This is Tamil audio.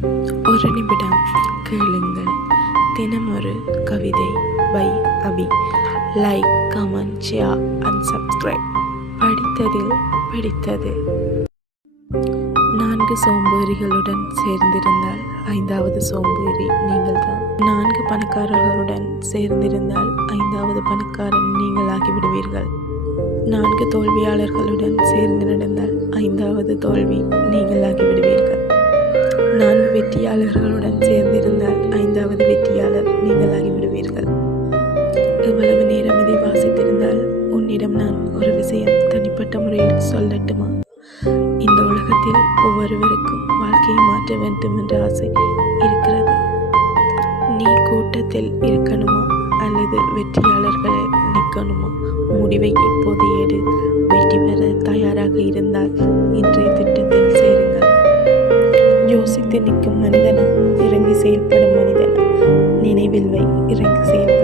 ஒரு நிமிடம் கேளுங்கள். தினமொரு கவிதை by Abi. Like, comment, share and subscribe. படித்ததில் பிடித்தது. 4 சோம்பேறிகளுடன் சேர்ந்திருந்தால் 5வது சோம்பேறி நீங்கள்தான். 4 பணக்காரர்களுடன் சேர்ந்திருந்தால் 5வது பணக்காரன் நீங்களாகிவிடுவீர்கள். 4 தோல்வியாளர்களுடன் சேர்ந்து நடந்தால் 5வது தோல்வி நீங்களாகிவிடுவீர்கள். 4 வெற்றியாளர்களுடன் சேர்ந்திருந்தால் 5வது வெற்றியாளர் நீங்களாகிவிடுவீர்கள். இவ்வளவு நேரம் இதை வாசித்திருந்தால் உன்னிடம் நான் ஒரு விஷயம் தனிப்பட்ட முறையில் சொல்லட்டுமா? இந்த உலகத்தில் ஒவ்வொருவருக்கும் வாழ்க்கையை மாற்ற வேண்டும் என்ற ஆசை இருக்கிறது. நீ கூட்டத்தில் இருக்கணுமா அல்லது வெற்றியாளர்களை நிற்கணுமா? முடிவை இப்போது எடு. வெற்றி பெற தயாராக இருந்தால் இன்றைய திட்டத்தில் சேருங்கள். யோசித்து நிற்கும் மனிதனா, இறங்கி செயல்படும் மனிதனா? நினைவில் வை, இறங்கி செயல்படும்.